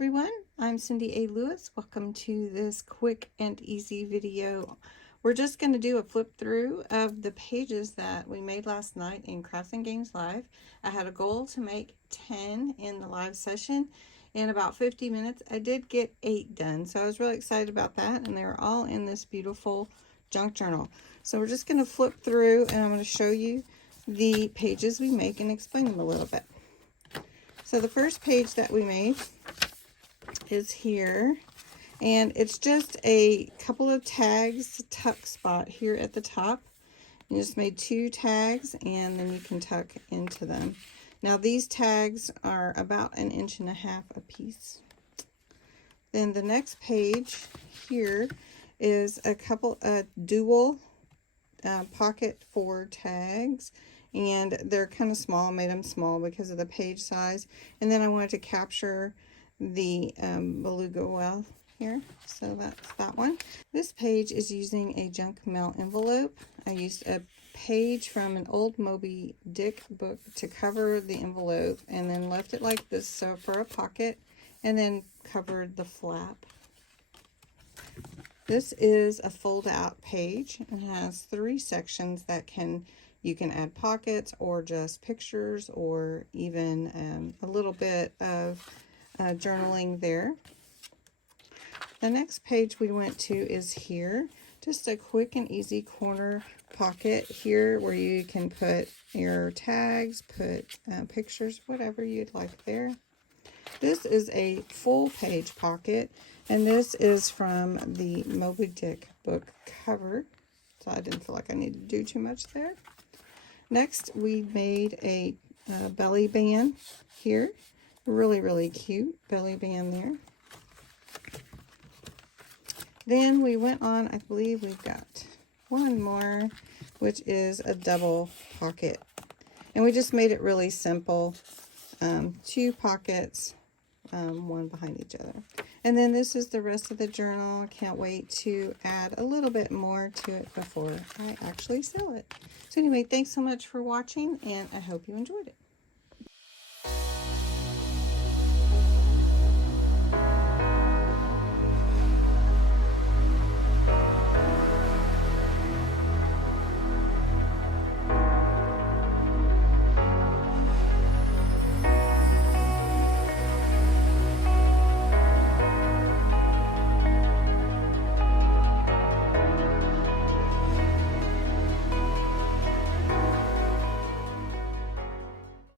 everyone, I'm Cindy A. Lewis. Welcome to this quick and easy video. We're just going to do a flip through of the pages that we made last night in Crafts and Games Live. I had a goal to make 10 in the live session in about 50 minutes. I did get 8 done, so I was really excited about that, and they were all in this beautiful junk journal. So we're just going to flip through and I'm going to show you the pages we make and explain them a little bit. So the first page that we made is here, and it's just a couple of tags, tuck spot here at the top. You just made 2 tags and then you can tuck into them. Now these tags are about 1.5 inches a piece. Then the next page here is a couple of dual pocket 4 tags, and they're kind of small. I made them small because of the page size, and then I wanted to capture the beluga whale here, so that's that one. This page is using a junk mail envelope. I used a page from an old Moby Dick book to cover the envelope, and then left it like this so for a pocket, and then covered the flap. This is a fold out page and has 3 sections that you can add pockets or just pictures or even a little bit of journaling there. The next page we went to is here, just a quick and easy corner pocket here where you can put your tags, put pictures, whatever you'd like there. This is a full page pocket, and this is from the Moby Dick book cover, so I didn't feel like I needed to do too much there. Next, we made a belly band here. Really cute belly band there. Then we went on, I believe we've got one more, which is a double pocket. And we just made it really simple. 2 pockets, one behind each other. And then this is the rest of the journal. I can't wait to add a little bit more to it before I actually sell it. So anyway, thanks so much for watching, and I hope you enjoyed it.